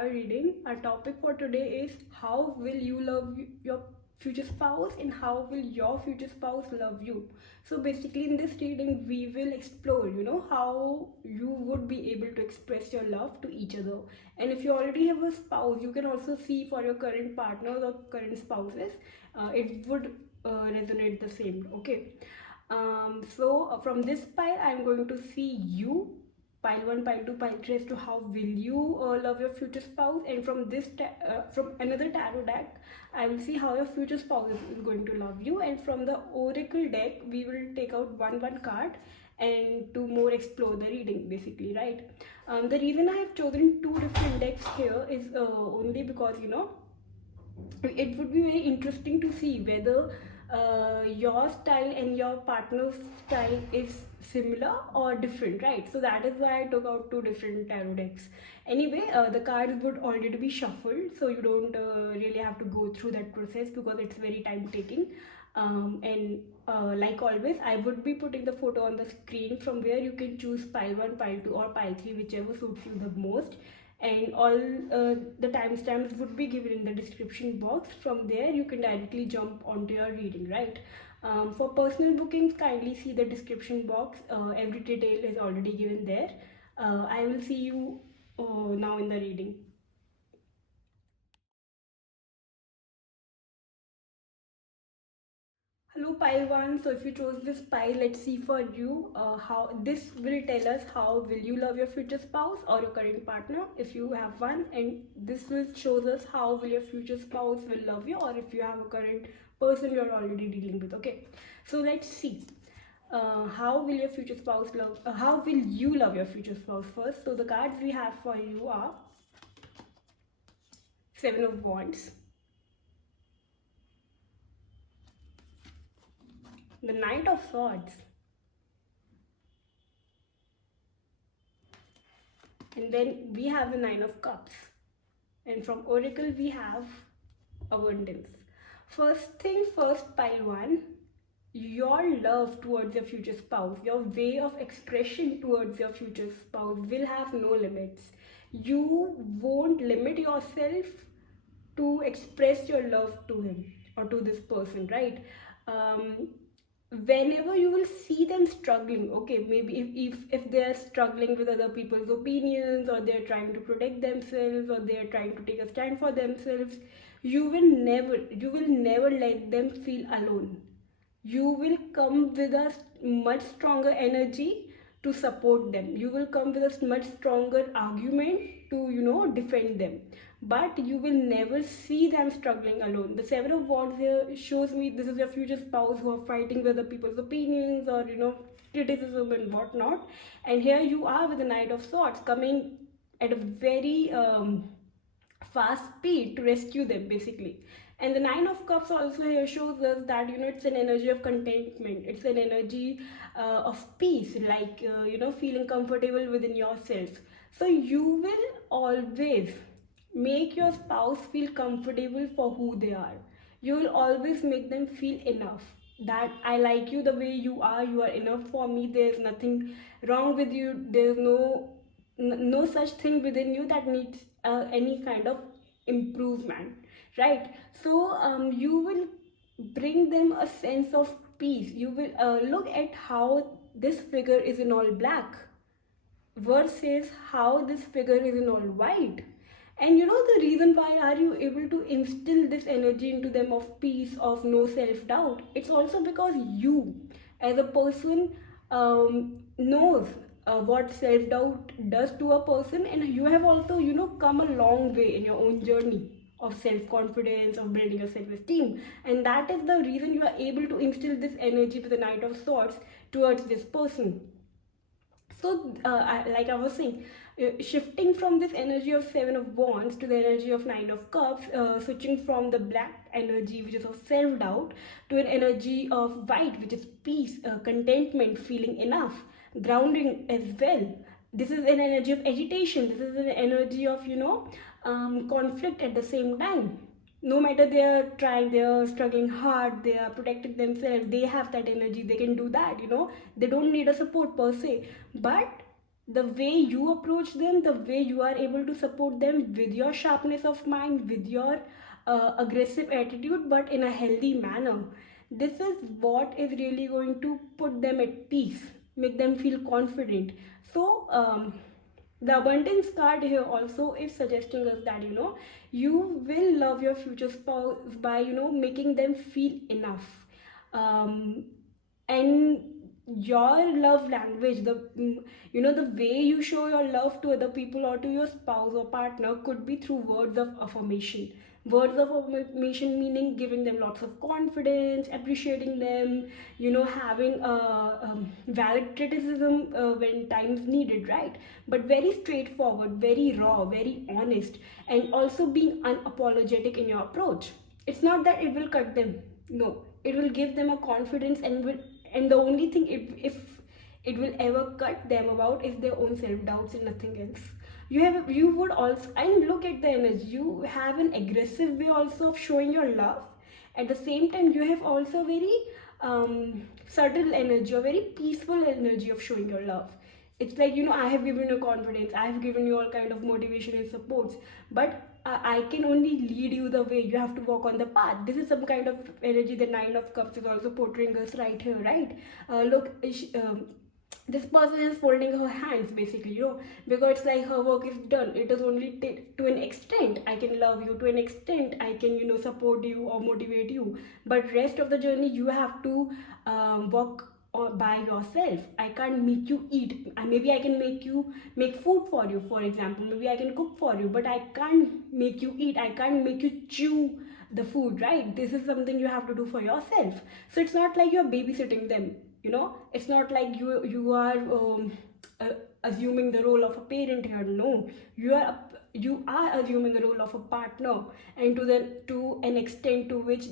tarot reading. Our topic for today is how will you love your future spouse and how will your future spouse love you. So basically in this reading we will explore how you would be able to express your love to each other. And if you already have a spouse, you can also see for your current partners or current spouses, it would resonate the same. Okay. From this pile I'm going to see you, pile 1, pile 2, pile 3, as to how will you love your future spouse. And from this from another tarot deck I will see how your future spouse is going to love you. And from the oracle deck we will take out one card and to more explore the reading basically, right? The reason I have chosen two different decks here is only because it would be very interesting to see whether your style and your partner's style is similar or different, right? So that is why I took out two different tarot decks. Anyway, the cards would already be shuffled, so you don't really have to go through that process because it's very time taking. Like always, I would be putting the photo on the screen from where you can choose pile 1, pile 2 or pile 3, whichever suits you the most. And all the timestamps would be given in the description box. From there you can directly jump onto your reading, right? For personal bookings, kindly see the description box. Every detail is already given there. I will see you now in the reading. Hello pile 1. So if you chose this pile, let's see for you how this will tell us how will you love your future spouse or your current partner if you have one, and this will shows us how will your future spouse will love you, or if you have a current person you're already dealing with. Okay, so let's see how will your future spouse love, how will you love your future spouse first. So the cards we have for you are 7 of Wands, the Knight of Swords, and then we have the 9 of Cups, and from Oracle we have Abundance. First thing first, pile 1, your love towards your future spouse, your way of expression towards your future spouse will have no limits. You won't limit yourself to express your love to him or to this person, right? Whenever you will see them struggling, okay, maybe if they're struggling with other people's opinions, or they're trying to protect themselves, or they're trying to take a stand for themselves, you will never let them feel alone. You will come with a much stronger energy to support them. You will come with a much stronger argument to defend them, but you will never see them struggling alone. The 7 of Wands here shows me this is your future spouse who are fighting with other people's opinions or criticism and whatnot, and here you are with the Knight of Swords coming at a very fast speed to rescue them basically. And the 9 of Cups also here shows us that it's an energy of contentment. It's an energy of peace, like feeling comfortable within yourself. So you will always make your spouse feel comfortable for who they are. You will always make them feel enough, that I like you the way you are enough for me, there's nothing wrong with you, there's no such thing within you that needs any kind of improvement, right? So you will bring them a sense of peace. You will look at how this figure is in all black versus how this figure is in all white. And the reason why are you able to instill this energy into them of peace, of no self-doubt? It's also because you as a person knows what self-doubt does to a person, and you have also come a long way in your own journey of self-confidence, of building a self-esteem, and that is the reason you are able to instill this energy with the Knight of Swords towards this person. So like I was saying, shifting from this energy of 7 of Wands to the energy of 9 of Cups, switching from the black energy which is of self-doubt to an energy of white which is peace, contentment, feeling enough, grounding as well. This is an energy of agitation. This is an energy of conflict at the same time. No matter they are struggling hard, they are protecting themselves, they have that energy, they can do that, they don't need a support per se, but the way you approach them, the way you are able to support them with your sharpness of mind, with your aggressive attitude, but in a healthy manner. This is what is really going to put them at peace, make them feel confident. So the abundance card here also is suggesting us that, you will love your future spouse by, making them feel enough. And your love language, the way you show your love to other people or to your spouse or partner could be through words of affirmation. Words of affirmation meaning giving them lots of confidence, appreciating them, having valid criticism when times needed, right? But very straightforward, very raw, very honest, and also being unapologetic in your approach. It's not that it will cut them, no, it will give them a confidence, and the only thing if it will ever cut them about is their own self-doubts and nothing else. You would also, and look at the energy, you have an aggressive way also of showing your love. At the same time, you have also very subtle energy, or very peaceful energy of showing your love. It's like, I have given you confidence, I have given you all kind of motivation and supports, but I can only lead you the way. You have to walk on the path. This is some kind of energy. The Nine of Cups is also portraying us right here, right? Look, this person is folding her hands basically, because it's like her work is done. It is only to an extent I can love you, to an extent I can, support you or motivate you, but rest of the journey you have to walk by yourself. I can't make you eat. Maybe I can make food for you, for example. Maybe I can cook for you, but I can't make you eat. I can't make you chew the food, right? This is something you have to do for yourself. So it's not like you're babysitting them, it's not like you are assuming the role of a parent here. No, you are assuming the role of a partner, and to an extent to which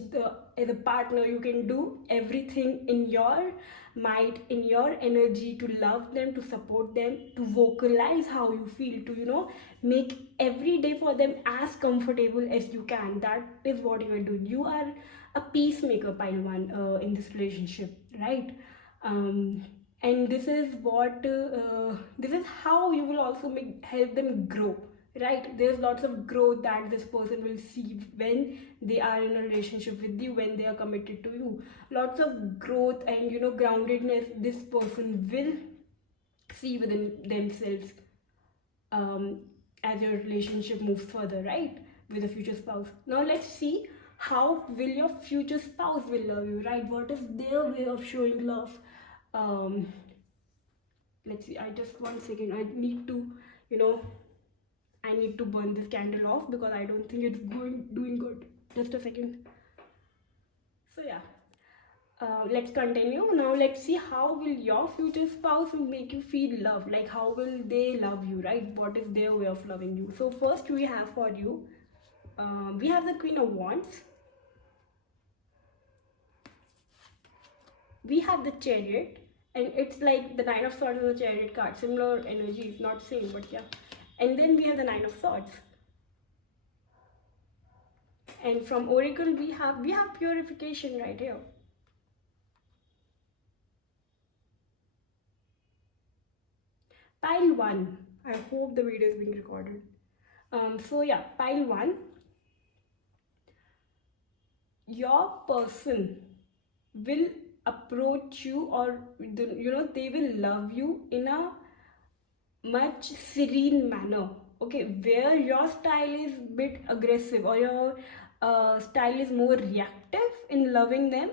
as a partner you can do everything in your might, in your energy, to love them, to support them, to vocalize how you feel, to make every day for them as comfortable as you can. That is what you are doing. You are a peacemaker, pile one, in this relationship, right? And this is how you will also help them grow, right? There's lots of growth that this person will see when they are in a relationship with you, when they are committed to you. Lots of growth and groundedness this person will see within themselves as your relationship moves further, right, with the future spouse. Now let's see how will your future spouse will love you, right? What is their way of showing love? Let's see. I just, one second, I need to burn this candle off because I don't think it's doing good. Just a second. So yeah, let's continue. Now let's see how will your future spouse make you feel love. Like, how will they love you, right? What is their way of loving you? So first we have for you, we have the Queen of Wands, we have the Chariot, and it's like the Nine of Swords and the Chariot card, similar energies, not same, but yeah. And then we have the Nine of Swords, and from Oracle we have Purification right here. Pile 1, I hope the video is being recorded. So yeah, pile 1, your person will approach you, or they will love you in a much serene manner, okay, where your style is a bit aggressive, or your style is more reactive in loving them.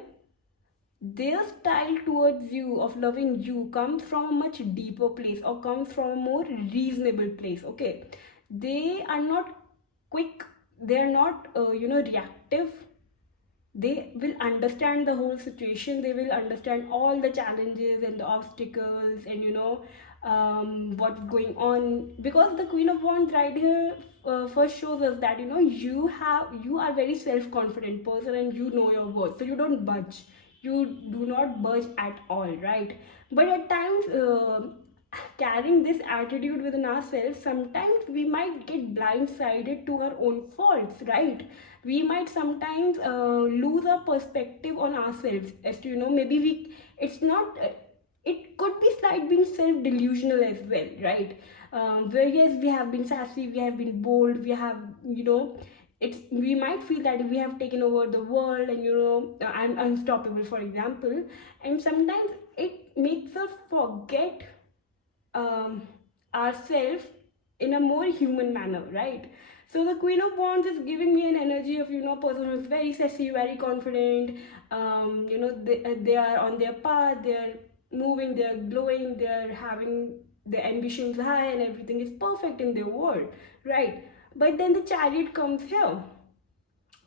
Their style towards you, of loving you, comes from a much deeper place, or comes from a more reasonable place, okay? They are not quick, they are not reactive. They will understand the whole situation. They will understand all the challenges and the obstacles, and what's going on, because the Queen of Wands right here first shows us that you are very self-confident person, and you know your worth, so you don't budge. You do not budge at all, right? But at times, carrying this attitude within ourselves, sometimes we might get blindsided to our own faults, right? We might sometimes lose our perspective on ourselves, as to maybe it's not it could be slight being self-delusional as well, right? Where yes, we have been sassy, we have been bold, we have, it's, we might feel that we have taken over the world, and I'm unstoppable, for example. And sometimes it makes us forget um, ourselves in a more human manner, right? So the Queen of Wands is giving me an energy of, a person who's very sassy, very confident. They are on their path, they are moving, they are glowing, they are having their ambitions high, and everything is perfect in their world, right? But then the Chariot comes here,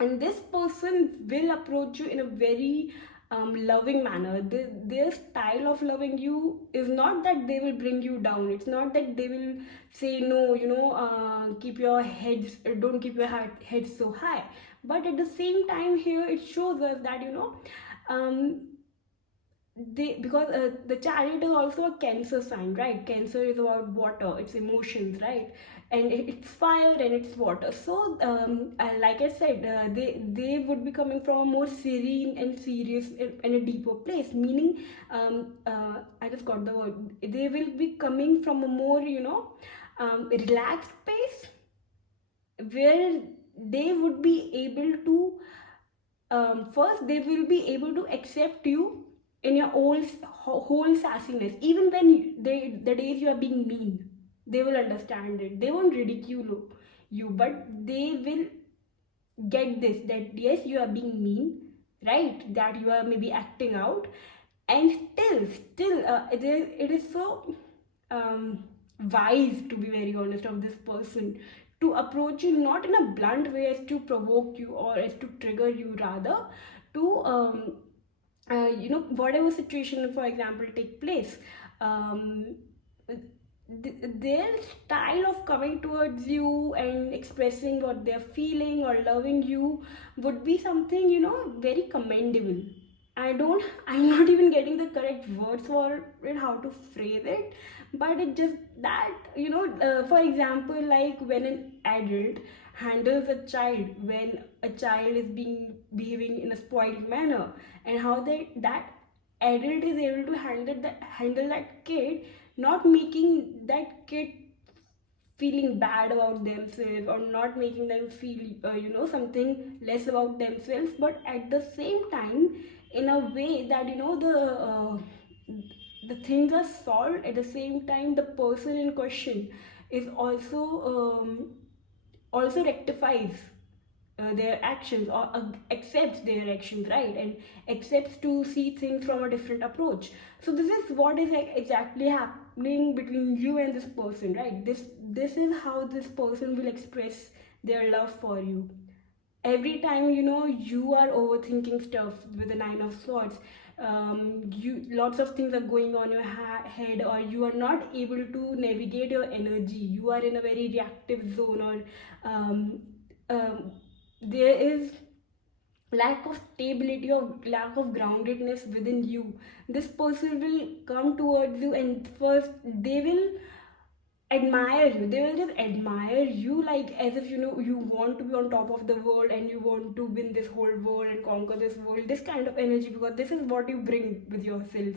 and this person will approach you in a very loving manner. Their style of loving you is not that they will bring you down. It's not that they will say no, keep your heads, don't keep your head so high. But at the same time, here it shows us that um, because the Chariot is also a Cancer sign, right? Cancer is about water, it's emotions, right? And it's fire and it's water. So like I said, they would be coming from a more serene and serious and a deeper place, meaning I just got the word, they will be coming from a more relaxed place, where they would be able to first, they will be able to accept you in your whole sassiness. Even when the days you are being mean, they will understand it. They won't ridicule you, but they will get this, that yes, you are being mean, right? That you are maybe acting out, and still, it is so wise, to be very honest, of this person to approach you not in a blunt way as to provoke you or as to trigger you, rather to whatever situation, for example, take place, um, their style of coming towards you and expressing what they're feeling or loving you would be something very commendable. I'm not even getting the correct words for it, how to phrase it, but it just that, for example, like when an adult handles a child, when a child is behaving in a spoiled manner, and how that adult is able to handle that kid, not making that kid feeling bad about themselves, or not making them feel something less about themselves, but at the same time in a way that the things are solved. At the same time, the person in question is also rectifies their actions, or accepts their actions, right? And accepts to see things from a different approach. So this is what is exactly happening between you and this person, right? This is how this person will express their love for you. Every time you are overthinking stuff with the Nine of Swords, you lots of things are going on your head, or you are not able to navigate your energy, you are in a very reactive zone, or there is lack of stability or lack of groundedness within you. This person will come towards you, and first they will admire you. They will just admire you, like as if you want to be on top of the world, and you want to win this whole world and conquer this world, this kind of energy, because this is what you bring with yourself,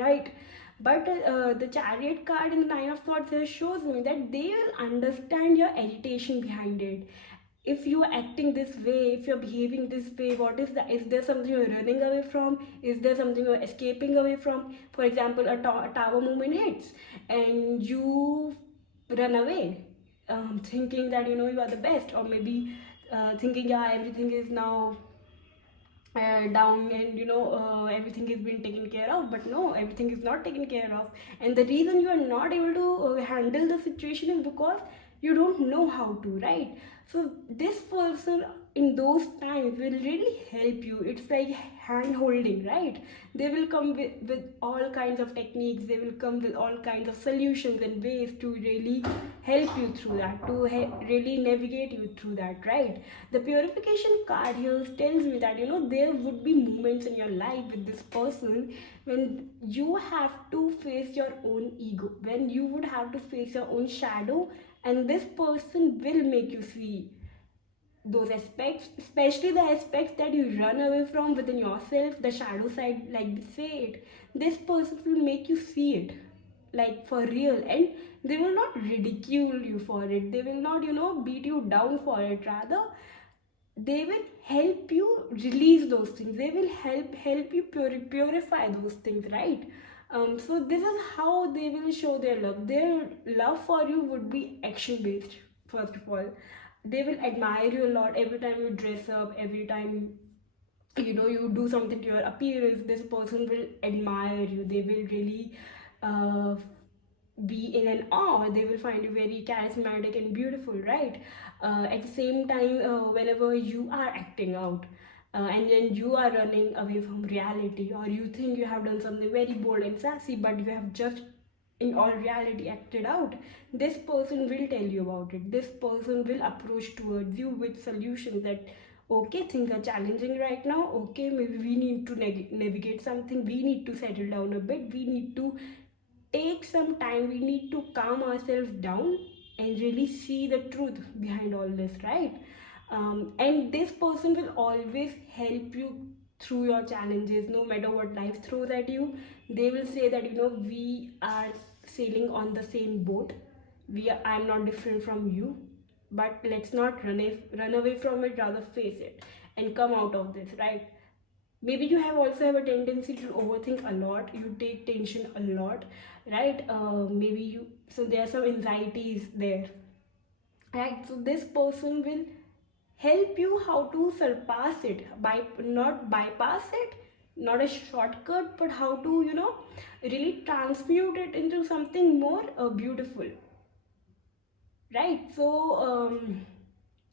right? But the Chariot card in the Nine of Swords here shows me that they will understand your agitation behind it. If you are acting this way, if you're behaving this way, what is that? Is there something you're running away from? Is there something you're escaping away from? For example, a tower movement hits and you run away, thinking that you are the best, or maybe thinking, yeah, everything is now down, and everything is being taken care of. But no, everything is not taken care of, and the reason you are not able to handle the situation is because you don't know how to, right? So this person in those times will really help you. It's like hand holding, right? They will come with all kinds of techniques, they will come with all kinds of solutions and ways to really help you through that, to really navigate you through that, right? The purification card here tells me that there would be moments in your life with this person when you have to face your own ego, when you would have to face your own shadow, and this person will make you see those aspects, especially the aspects that you run away from within yourself, the shadow side, like they say it, this person will make you see it, like for real. And they will not ridicule you for it, they will not, beat you down for it. Rather, they will help you release those things, they will help you purify those things, right? So this is how they will show their love for you would be action based. First of all, they will admire you a lot every time you dress up, every time you do something to your appearance. This person will admire you, they will really uh, be in an awe, they will find you very charismatic and beautiful, right? At the same time, whenever you are acting out, and then you are running away from reality, or you think you have done something very bold and sassy, but you have just in all reality acted out, this person will tell you about it, this person will approach towards you with solutions that, okay, things are challenging right now, okay, maybe we need to navigate something, we need to settle down a bit, we need to take some time, we need to calm ourselves down and really see the truth behind all this, right? And this person will always help you through your challenges, no matter what life throws at you. They will say that, we are sailing on the same boat, I'm not different from you, but let's not run away from it, rather face it and come out of this, right? Maybe you also have a tendency to overthink a lot, you take tension a lot, right? Maybe you, so there are some anxieties there, right? So this person will help you how to surpass it, by not bypass it, not a shortcut, but how to really transmute it into something more beautiful, right? So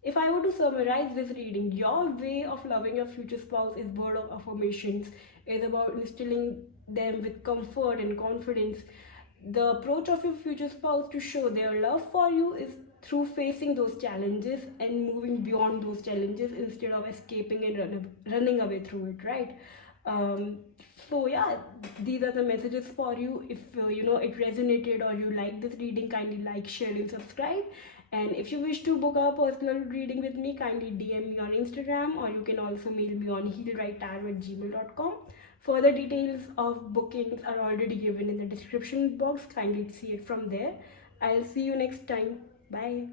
if I were to summarize this reading, your way of loving your future spouse is word of affirmations, is about instilling them with comfort and confidence. The approach of your future spouse to show their love for you is through facing those challenges and moving beyond those challenges instead of escaping and running away through it, right? So yeah, these are the messages for you. If it resonated or you like this reading, kindly like, share and subscribe. And if you wish to book a personal reading with me, kindly DM me on Instagram, or you can also mail me on healwritetarot@gmail.com. Further details of bookings are already given in the description box. Kindly see it from there. I'll see you next time. Bye.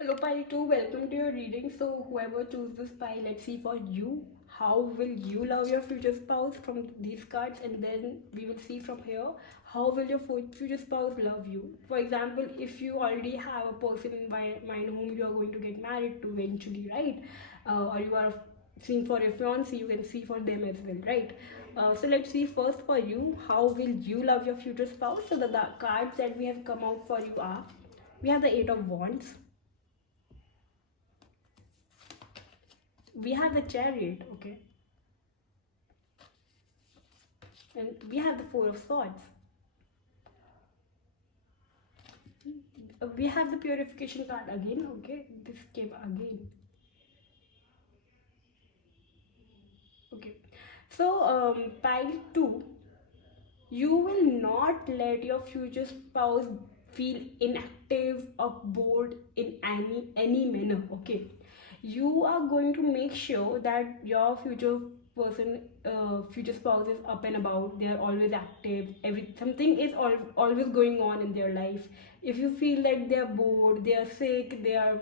Hello pile 2, welcome to your reading. So whoever chooses this pile, let's see for you. How will you love your future spouse from these cards, and then we will see from here how will your future spouse love you. For example, if you already have a person in mind whom you are going to get married to eventually, right? Or you are seeing for your fiance, you can see for them as well, right? So let's see first for you, how will you love your future spouse. So the cards that we have come out for you are, we have the 8 of Wands, we have the Chariot, okay, and we have the 4 of Swords. We have the Purification card again, okay, this came again. Okay, so pile 2, you will not let your future spouse feel inactive or bored in any manner, okay? You are going to make sure that your future spouse is up and about, they are always active, something is always going on in their life. If you feel like they are bored, they are sick, they are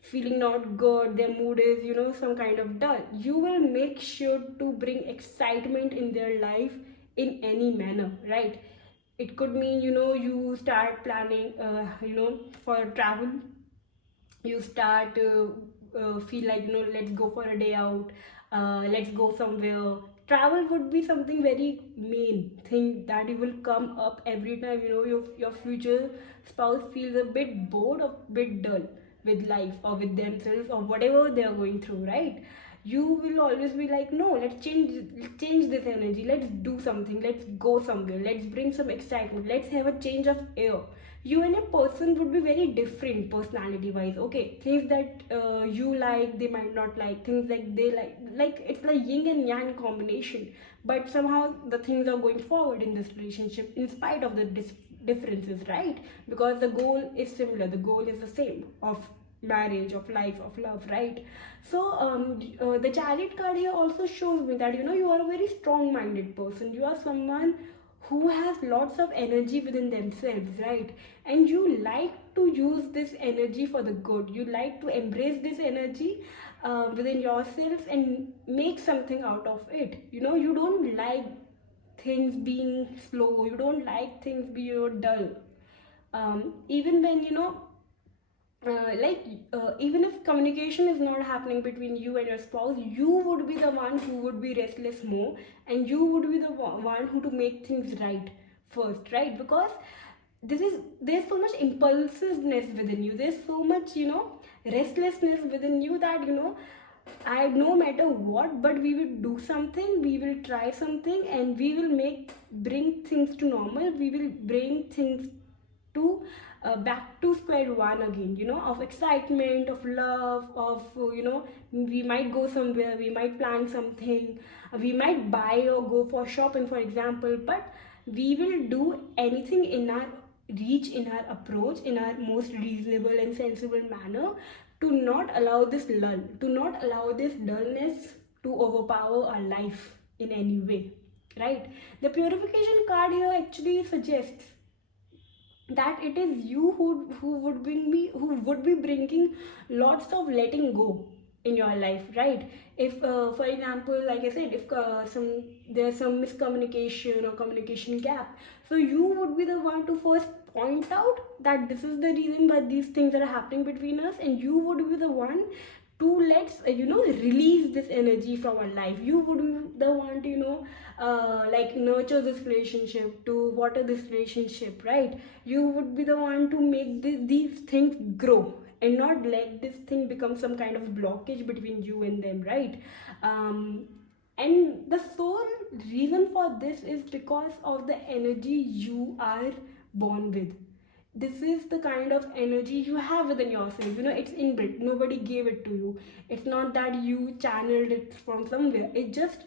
feeling not good, their mood is some kind of dull, you will make sure to bring excitement in their life in any manner, right? It could mean you start planning for travel, you start feel like let's go for a day out, let's go somewhere. Travel would be something very main thing that you will come up every time your future spouse feels a bit bored or bit dull with life or with themselves or whatever they are going through, right? You will always be like, no, let's change this energy, let's do something, let's go somewhere, let's bring some excitement, let's have a change of air. You and a person would be very different personality wise, okay? Things that you like, they might not like, things like they like it's like yin and yang combination, but somehow the things are going forward in this relationship in spite of the differences, right? Because the goal is similar, the goal is the same of marriage, of life, of love, right? So the Chariot card here also shows me that you are a very strong minded person. You are someone who has lots of energy within themselves, right? And you like to use this energy for the good. You like to embrace this energy within yourself and make something out of it. You don't like things being slow. You don't like things being dull. Even when even if communication is not happening between you and your spouse, you would be the one who would be restless more, and you would be the one who to make things right first, right? Because there's so much impulsiveness within you, there's so much restlessness within you, that I, no matter what, but we will do something, we will try something, and we will bring things to normal. We will bring things to back to square one again, of excitement, of love, of we might go somewhere, we might plan something, we might buy or go for shopping, for example, but we will do anything in our reach, in our approach, in our most reasonable and sensible manner, to not allow this lull, to not allow this dullness to overpower our life in any way, right? The purification card here actually suggests that it is you who would be bringing lots of letting go in your life, right? If for example, like I said, if there's some miscommunication or communication gap, so you would be the one to first point out that this is the reason why these things are happening between us, and you would be the one to let's release this energy from our life. You would be the one to like nurture this relationship, to water this relationship, right? You would be the one to make these things grow, and not let this thing become some kind of blockage between you and them, right? And the sole reason for this is because of the energy you are born with. This is the kind of energy you have within yourself. It's inbuilt, nobody gave it to you. It's not that you channeled it from somewhere. It's just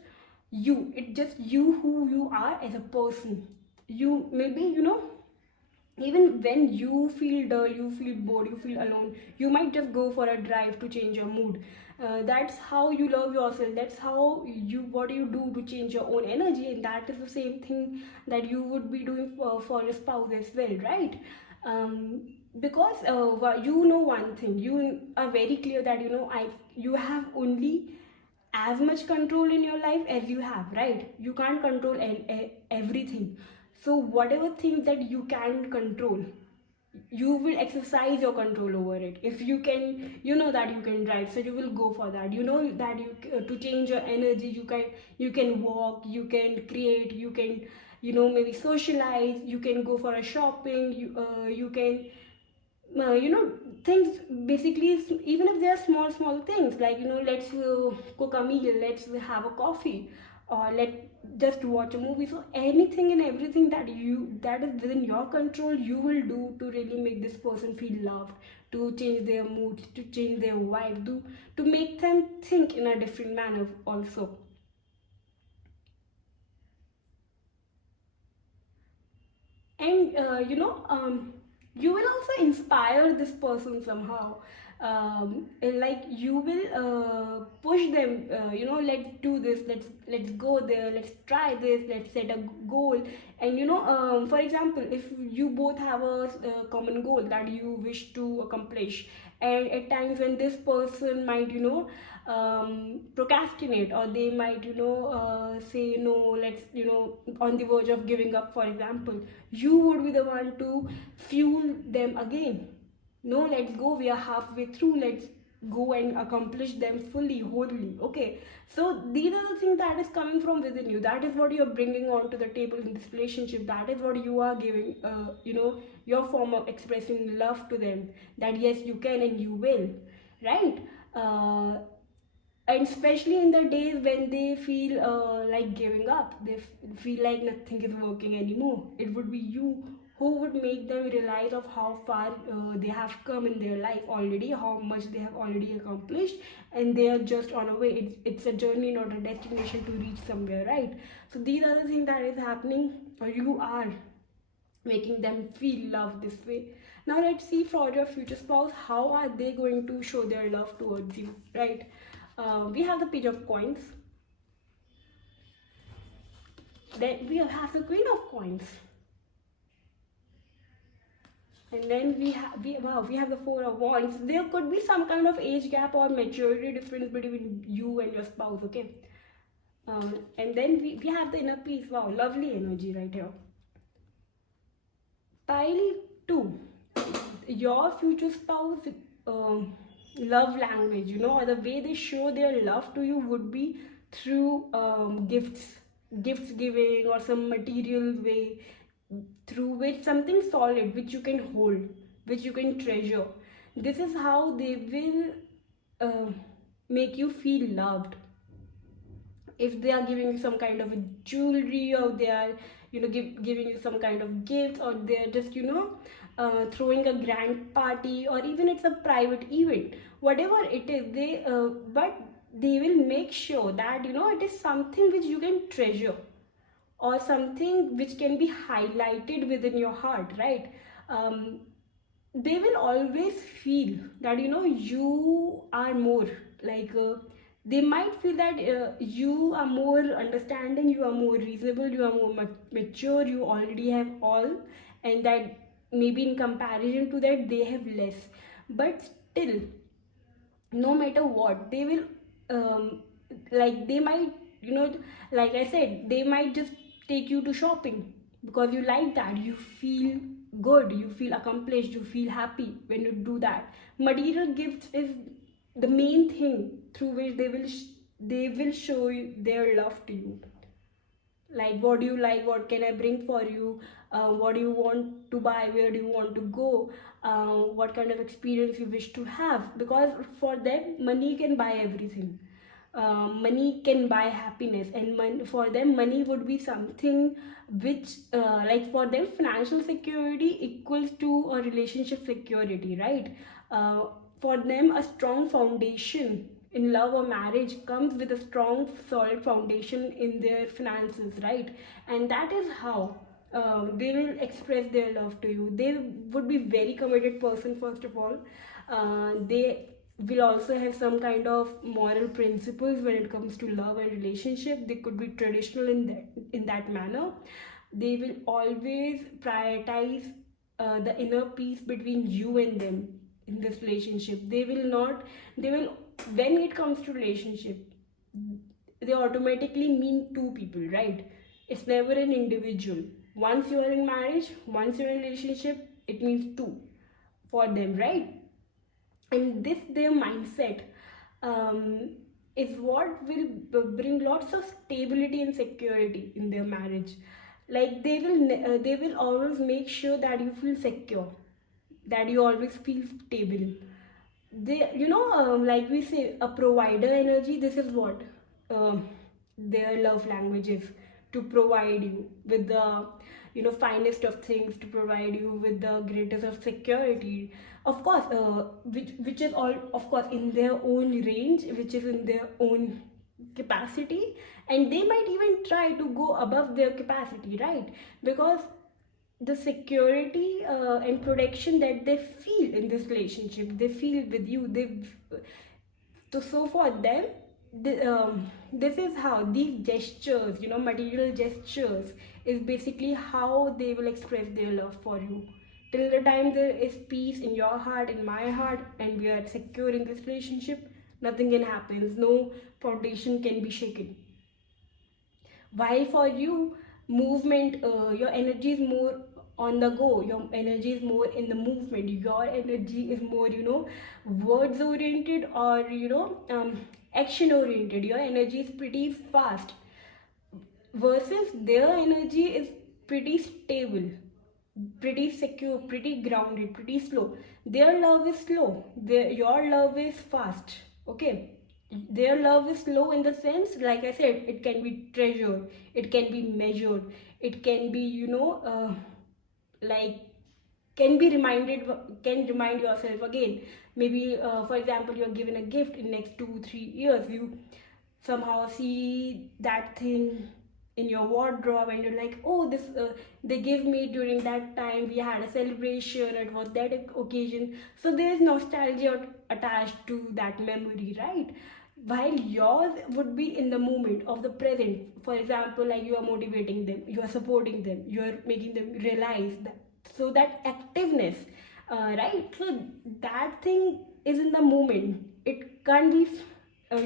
you who you are as a person. You maybe even when you feel dull, you feel bored, you feel alone, you might just go for a drive to change your mood. That's how you love yourself. That's how what you do to change your own energy, and that is the same thing that you would be doing for your spouse as well, right? Because you know one thing, you are very clear that you have only as much control in your life as you have, right? You can't control everything. So whatever things that you can control, you will exercise your control over it. If you can, that you can drive, so you will go for that. That you to change your energy, you can walk, you can create, you can maybe socialize, you can go for a shopping, you can things. Basically, even if they are small things, like let's cook a meal, let's have a coffee, or let just watch a movie. So anything and everything that is within your control, you will do to really make this person feel loved, to change their mood, to change their vibe, to make them think in a different manner also. And you will also inspire this person somehow. Like you will push them, let's do this, let's go there, let's try this, let's set a goal. And for example, if you both have a common goal that you wish to accomplish, and at times when this person might procrastinate, or they might say no, let's on the verge of giving up, for example, you would be the one to fuel them again. No, let's go, we are halfway through, let's go and accomplish them fully, wholly. Okay, so these are the things that is coming from within you. That is what you're bringing onto the table in this relationship. That is what you are giving, your form of expressing love to them, that yes, you can and you will, right? And especially in the days when they feel like giving up, they feel like nothing is working anymore, it would be you who would make them realize of how far they have come in their life already, how much they have already accomplished, and they are just on a way. It's a journey, not a destination to reach somewhere, right? So these are the things that is happening, or you are making them feel love this way. Now let's see for your future spouse, how are they going to show their love towards you, right? We have the Page of Coins. Then we have the Queen of Coins. And then we have the Four of Wands. There could be some kind of age gap or maturity difference between you and your spouse, okay? And then we have the Inner Peace. Wow, lovely energy right here. Pile 2. Your future spouse love language, you know, or the way they show their love to you would be through gifts giving, or some material way through which something solid which you can hold, which you can treasure. This is how they will make you feel loved. If they are giving you some kind of a jewelry, or they are, you know, giving you some kind of gifts, or they are just, you know, throwing a grand party, or even it's a private event, whatever it is, but they will make sure that, you know, it is something which you can treasure, or something which can be highlighted within your heart, right? They will always feel that, you know, you are more like, they might feel that you are more understanding, you are more reasonable, you are more mature, you already have all, and that maybe in comparison to that they have less. But still, no matter what, they will like, they might, you know, like I said, they might just take you to shopping because you like that, you feel good, you feel accomplished, you feel happy when you do that. Material gifts is the main thing through which they will show you their love to you. Like, what do you like, what can I bring for you, what do you want to buy, where do you want to go, what kind of experience you wish to have. Because for them, money can buy everything. Money can buy happiness, and for them money would be something which, like, for them financial security equals to a relationship security, right? For them, a strong foundation in love or marriage comes with a strong solid foundation in their finances, right? And that is how they will express their love to you. They would be very committed person, first of all. They will also have some kind of moral principles when it comes to love and relationship. They could be traditional in that manner. They will always prioritize the inner peace between you and them in this relationship. They will, when it comes to relationship, they automatically mean two people, right? It's never an individual. Once you are in marriage, once you're in a relationship, it means two for them, right? And this their mindset is what will bring lots of stability and security in their marriage. Like, they will always make sure that you feel secure, that you always feel stable. They, you know, like we say, a provider energy. This is what their love language is: to provide you with the, you know, finest of things, to provide you with the greatest of security, of course, which is all, of course, in their own range, which is in their own capacity. And they might even try to go above their capacity, right? Because the security and protection that they feel in this relationship, they feel with you, so for them, this is how these gestures, you know, material gestures, is basically how they will express their love for you. Till the time there is peace in your heart, in my heart, and we are secure in this relationship, nothing can happen, no foundation can be shaken. While for you, movement, your energy is more on the go, your energy is more in the movement, your energy is more, you know, words oriented, or, you know, action oriented. Your energy is pretty fast, versus their energy is pretty stable, pretty secure, pretty grounded, pretty slow. Their love is slow, your love is fast, okay? Their love is slow in the sense, like I said, it can be treasured, it can be measured, it can be, you know, like, can remind yourself again. Maybe, for example, you are given a gift in next 2-3 years, you somehow see that thing in your wardrobe, and you're like, oh, this they gave me during that time, we had a celebration, it was that occasion. So there's nostalgia attached to that memory, right? While yours would be in the moment of the present. For example, like, you are motivating them, you are supporting them, you are making them realize that. So that activeness, right? So that thing is in the moment. It can't be,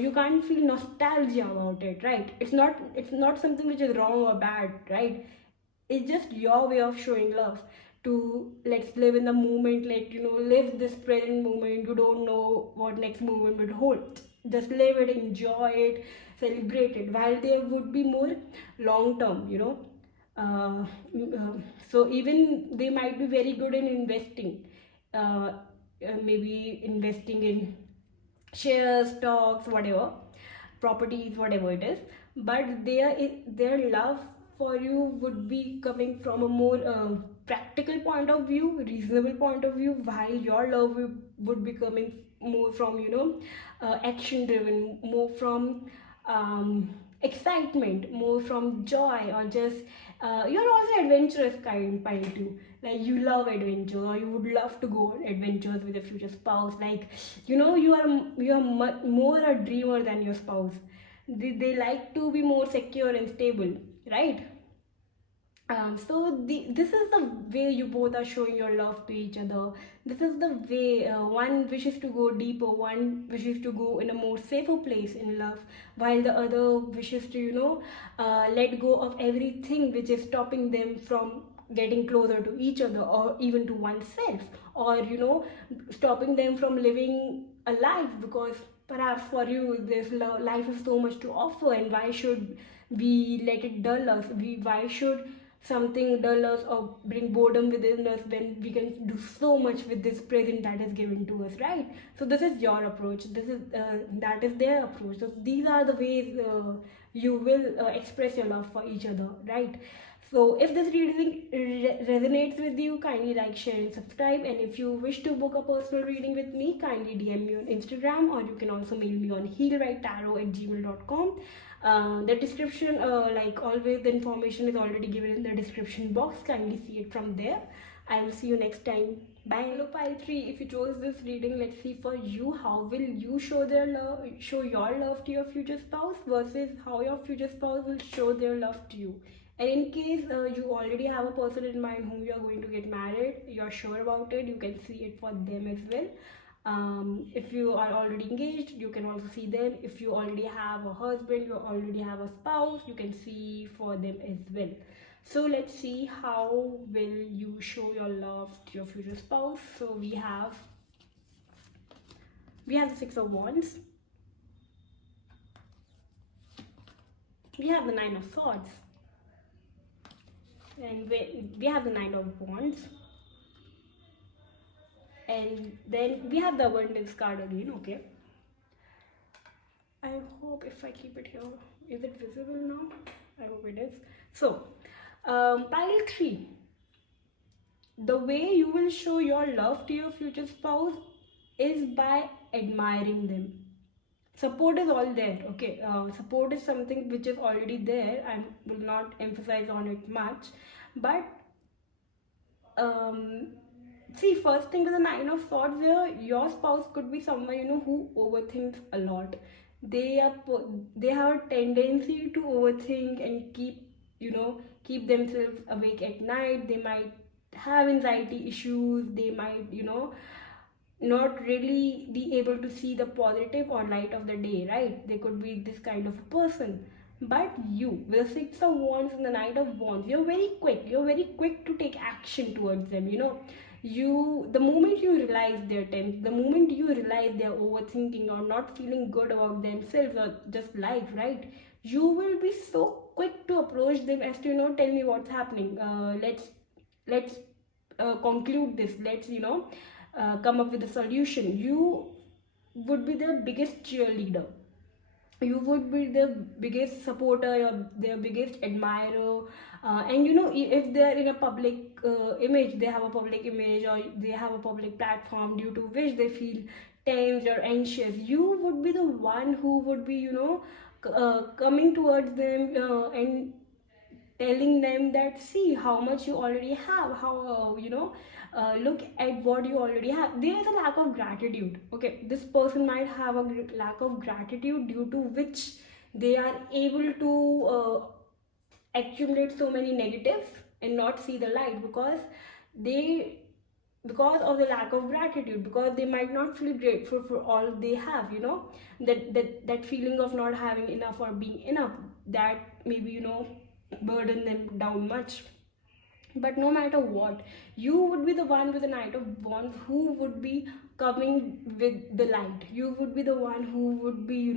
you can't feel nostalgia about it, right? It's not something which is wrong or bad, right? It's just your way of showing love. To, let's live in the moment, let live this present moment. You don't know what next moment will hold. Just live it, enjoy it, celebrate it. While there would be more long term, uh, so even they might be very good in investing, maybe investing in shares, stocks, whatever, properties, whatever it is. But their love for you would be coming from a more practical point of view, reasonable point of view, while your love would be coming more from action driven, more from excitement, more from joy, or just you're also adventurous kind too. Like, you love adventure, or you would love to go on adventures with your future spouse. Like, you are more a dreamer than your spouse. They like to be more secure and stable, right? This is the way you both are showing your love to each other. This is the way one wishes to go deeper, one wishes to go in a more safer place in love, while the other wishes to let go of everything which is stopping them from getting closer to each other, or even to oneself, or stopping them from living a life. Because perhaps for you, this life is so much to offer, and why should we let it dull us? Why should something dull us or bring boredom within us, when we can do so much with this present that is given to us, right? So this is your approach, this is that is their approach. So these are the ways you will express your love for each other, right? So if this reading resonates with you, kindly like, share and subscribe. And if you wish to book a personal reading with me, kindly DM me on Instagram, or you can also mail me on healwritetarot@gmail.com. The description, like always, the information is already given in the description box. Kindly see it from there. I will see you next time. Bye. Hello, pile 3. If you chose this reading, let's see for you, how will you show your love to your future spouse, versus how your future spouse will show their love to you. And in case you already have a person in mind whom you are going to get married, you're sure about it, you can see it for them as well. If you are already engaged, you can also see them. If you already have a husband, you already have a spouse, you can see for them as well. So let's see how will you show your love to your future spouse. So we have the Six of Wands, we have the Nine of Swords, and we have the Nine of Wands, and then we have the Abundance card again. Okay, I hope if I keep it here, is it visible now? I hope it is. So pile 3, the way you will show your love to your future spouse is by admiring them. Support is all there, okay? Support is something which is already there. I will not emphasize on it much, but see, first thing is the Nine of Swords. Here, your spouse could be someone who overthinks a lot. They have a tendency to overthink and keep themselves awake at night. They might have anxiety issues. They might not really be able to see the positive or light of the day, right? They could be this kind of a person. But you, with the Six of Wands and the Knight of Wands, you're very quick to take action towards them. The moment you realize they're tense, the moment you realize they're overthinking or not feeling good about themselves or just life, right? You will be so quick to approach them as to tell me what's happening. Let's conclude this. Let's come up with a solution. You would be their biggest cheerleader. You would be the biggest supporter, or their biggest admirer. And if they're in a public image, they have a public image, or they have a public platform due to which they feel tense or anxious, you would be the one who would be coming towards them and telling them that see how much you already have, how look at what you already have. There is a lack of gratitude. Okay, this person might have a lack of gratitude, due to which they are able to accumulate so many negatives and not see the light, they because of the lack of gratitude, because they might not feel grateful for all they have, that feeling of not having enough or being enough, that maybe burden them down much. But no matter what, you would be the one with the Knight of Wands who would be coming with the light. You would be the one who would be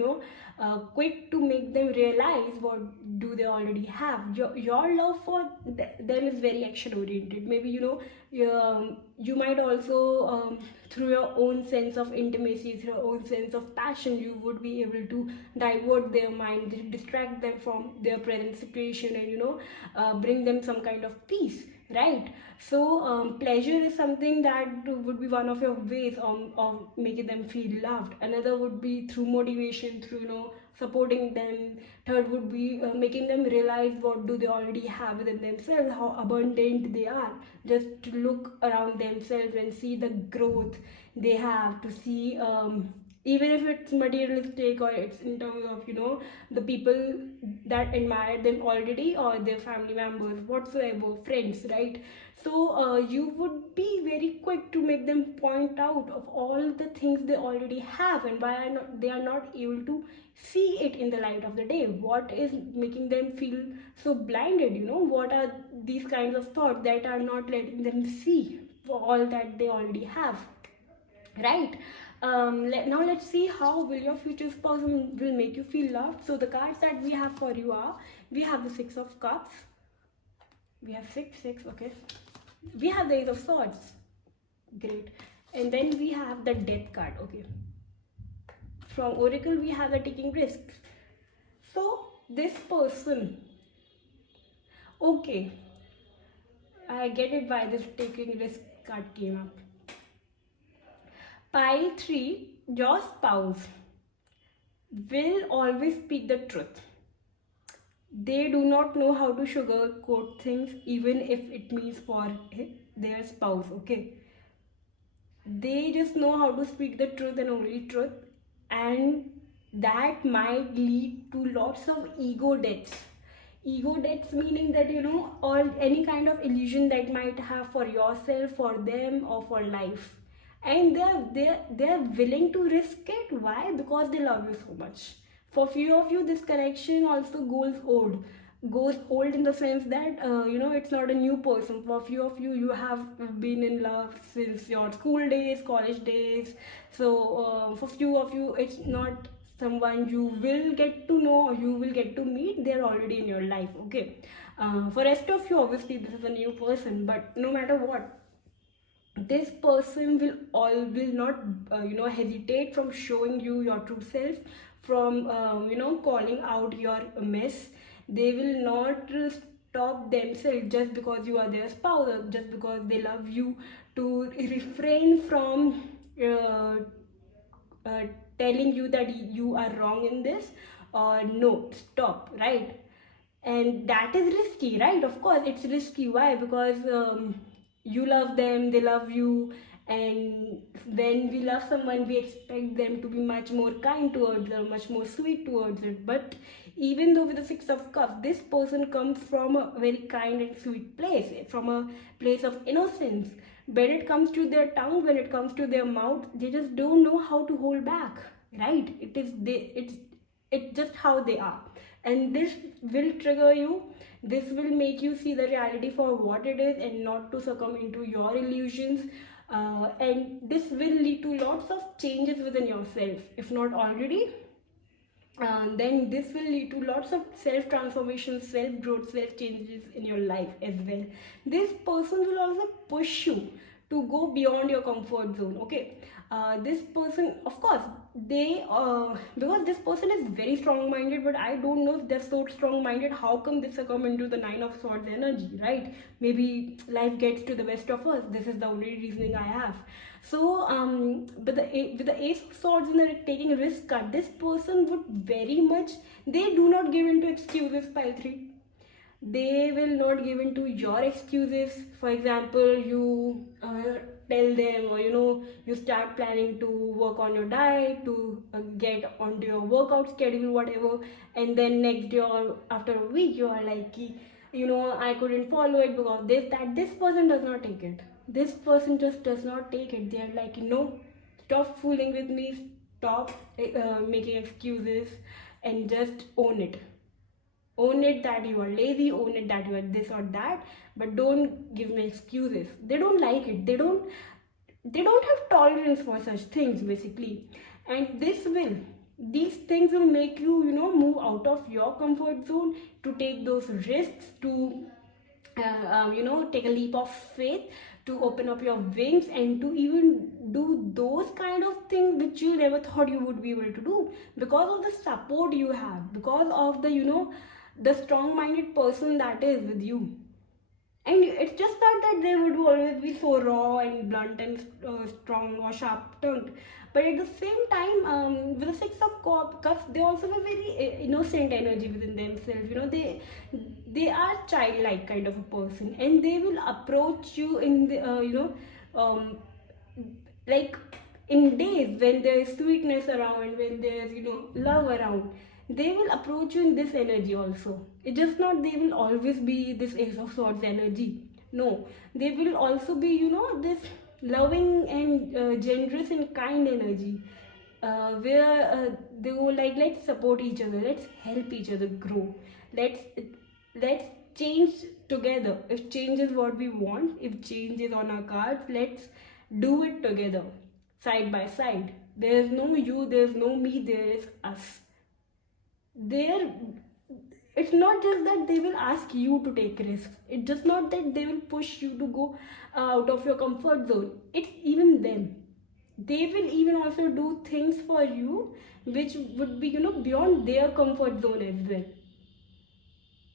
quick to make them realize what do they already have. Your love for them is very action oriented. Maybe you might also through your own sense of intimacy, through your own sense of passion, you would be able to divert their mind, distract them from their present situation, and bring them some kind of peace, right? So pleasure is something that would be one of your ways of making them feel loved. Another would be through motivation, through supporting them. Third would be making them realize what do they already have within themselves, how abundant they are. Just to look around themselves and see the growth they have, to see even if it's materialistic or it's in terms of the people that admire them already, or their family members, whatsoever, friends, right? So you would be very quick to make them point out of all the things they already have, and why they are not able to see it in the light of the day. What is making them feel so blinded? What are these kinds of thoughts that are not letting them see for all that they already have, right? Now let's see how will your future spouse will make you feel loved. So the cards that we have for you are, we have the Six of Cups, we have six, okay, we have the Ace of Swords, great, and then we have the Death card. Okay, from Oracle we have the Taking Risks. So this person, okay, I get it why this Taking Risk card came up. Pile 3, your spouse will always speak the truth. They do not know how to sugarcoat things, even if it means for their spouse, okay? They just know how to speak the truth and only truth, and that might lead to lots of ego deaths. Ego deaths meaning that or any kind of illusion that might have for yourself, for them, or for life. And they're willing to risk it. Why? Because they love you so much. For few of you, this connection also goes old in the sense that it's not a new person. For few of you, you have been in love since your school days, college days. So for few of you, it's not someone you will get to know or you will get to meet. They're already in your life, okay? For rest of you, obviously this is a new person, but no matter what, this person will not hesitate from showing you your true self, from calling out your mess. They will not stop themselves just because you are their spouse, or just because they love you, to refrain from telling you that you are wrong in this, or no, stop, right? And that is risky, right? Of course it's risky. Why? Because you love them, they love you, and when we love someone, we expect them to be much more kind towards us, much more sweet towards it. But even though with the Six of Cups, this person comes from a very kind and sweet place, from a place of innocence. When it comes to their tongue, when it comes to their mouth, they just don't know how to hold back, right? It's just how they are, and this will trigger you. This will make you see the reality for what it is, and not to succumb into your illusions. And this will lead to lots of changes within yourself. If not already, then this will lead to lots of self-transformation, self-growth, self-changes in your life as well. This person will also push you to go beyond your comfort zone, okay? This person, of course, because this person is very strong-minded, but I don't know if they're so strong-minded, how come they succumb into the Nine of Swords energy, right? Maybe life gets to the best of us. This is the only reasoning I have. So with the Ace of Swords and the Taking Risk card, this person would very much, they do not give into excuses, Pile 3. They will not give in to your excuses. For example, you tell them, or you start planning to work on your diet, to get onto your workout schedule, whatever, and then next day or after a week you are like, I couldn't follow it because this person does not take it. This person just does not take it. They're like, no, stop fooling with me, stop making excuses, and just own it. Own it that you are lazy, own it that you are this or that, but don't give me excuses. They don't like it. They don't have tolerance for such things, basically. And these things will make you, move out of your comfort zone, to take those risks, to take a leap of faith, to open up your wings, and to even do those kind of things which you never thought you would be able to do, because of the support you have, because of the strong-minded person that is with you. And it's just not that they would always be so raw and blunt and strong or sharp tongued, but at the same time, with the Six of Cups, they also have a very innocent energy within themselves. They are childlike kind of a person, and they will approach you in the um, like in days when there is sweetness around, when there's love around. They will approach you in this energy also. It's just not they will always be this Ace of Swords energy. No, they will also be this loving and generous and kind energy, where they go like, let's support each other, let's help each other grow, let's let's change together. If change is what we want, if change is on our cards, let's do it together, side by side. There's no you, there's no me, there is us. There, it's not just that they will ask you to take risks. It's just not that they will push you to go out of your comfort zone. It's even them. They will even also do things for you which would be beyond their comfort zone as well.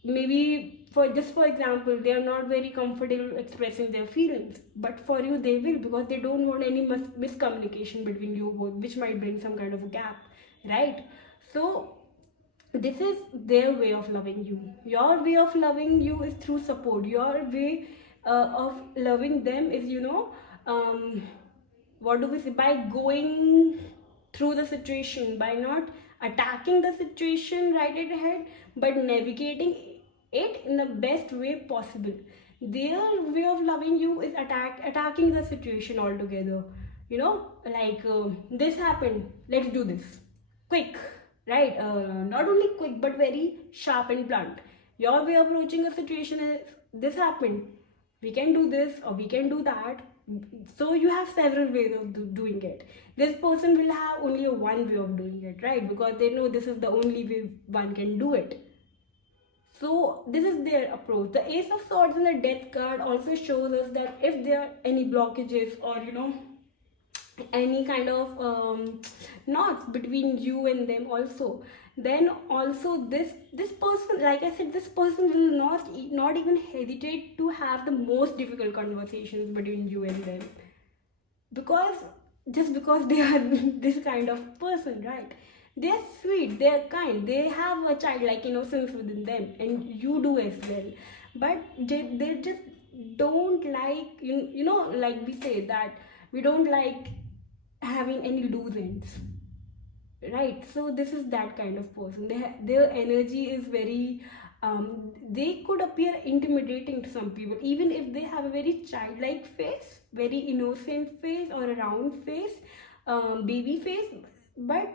Maybe, for example, they are not very comfortable expressing their feelings, but for you they will, because they don't want any miscommunication between you both, which might bring some kind of a gap, right? So this is their way of loving you. Your way of loving you is through support. Your way of loving them is what do we say, by going through the situation, by not attacking the situation right at head, but navigating it in the best way possible. Their way of loving you is attacking the situation altogether. Like, this happened, let's do this quick, right? Not only quick, but very sharp and blunt. Your way of approaching a situation is, this happened, we can do this or we can do that. So you have several ways of doing it. This person will have only one way of doing it, right? Because they know this is the only way one can do it. So this is their approach. The Ace of Swords and the Death card also shows us that if there are any blockages, or any kind of knots between you and them also, then also this person, like I said, this person will not even hesitate to have the most difficult conversations between you and them, because they are this kind of person, right? They're sweet, they're kind, they have a childlike innocence within them, and you do as well. But they just don't like, like we say that we don't like having any loose ends, right? So this is that kind of person. Their energy is very they could appear intimidating to some people, even if they have a very childlike face, very innocent face, or a round face, baby face, but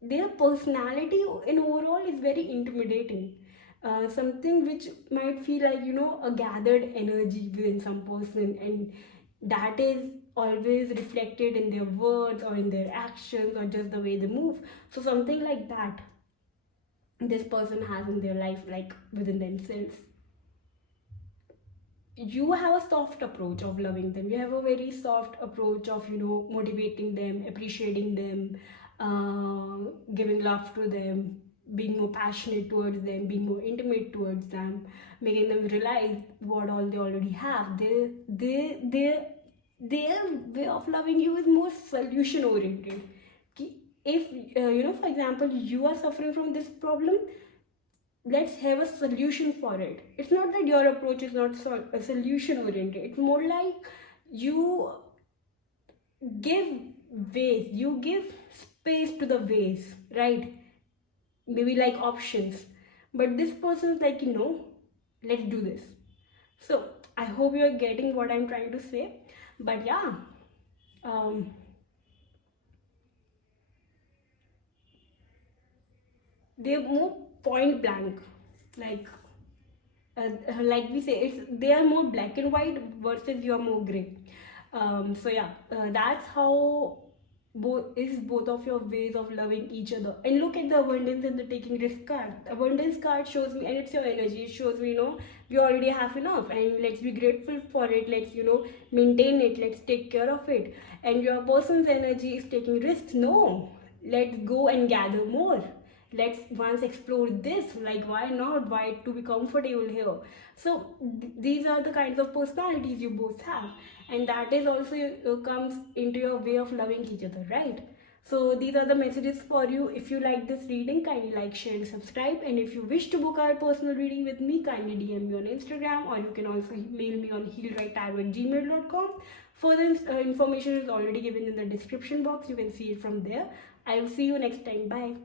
their personality in overall is very intimidating. Something which might feel like a gathered energy within some person, and that is always reflected in their words or in their actions or just the way they move. So something like that this person has in their life, like within themselves. You have a soft approach of loving them. You have a very soft approach of motivating them, appreciating them, giving love to them, being more passionate towards them, being more intimate towards them, making them realize what all they already have. Their way of loving you is more solution oriented. If for example, you are suffering from this problem, let's have a solution for it. It's not that your approach is not a solution oriented. It's more like you give ways, you give space to the ways, right? Maybe like options. But this person's like, let's do this. So I hope you are getting what I'm trying to say. But yeah, they're more point blank, like like we say, they are more black and white versus you are more gray. So yeah, that's how both of your ways of loving each other. And look at the abundance and the taking risk card. Abundance card shows me, and it's your energy, it shows me, we already have enough, and let's be grateful for it. Let's maintain it, let's take care of it. And your person's energy is taking risks. No, let's go and gather more. Let's once explore this, like why not, why to be comfortable here. So these are the kinds of personalities you both have, and that is also comes into your way of loving each other, right? So these are the messages for you. If you like this reading, kindly like, share and subscribe. And if you wish to book our personal reading with me, kindly DM me on Instagram, or you can also mail me on heal.Write.Tarot@gmail.com. Further information is already given in the description box. You can see it from there. I will see you next time. Bye.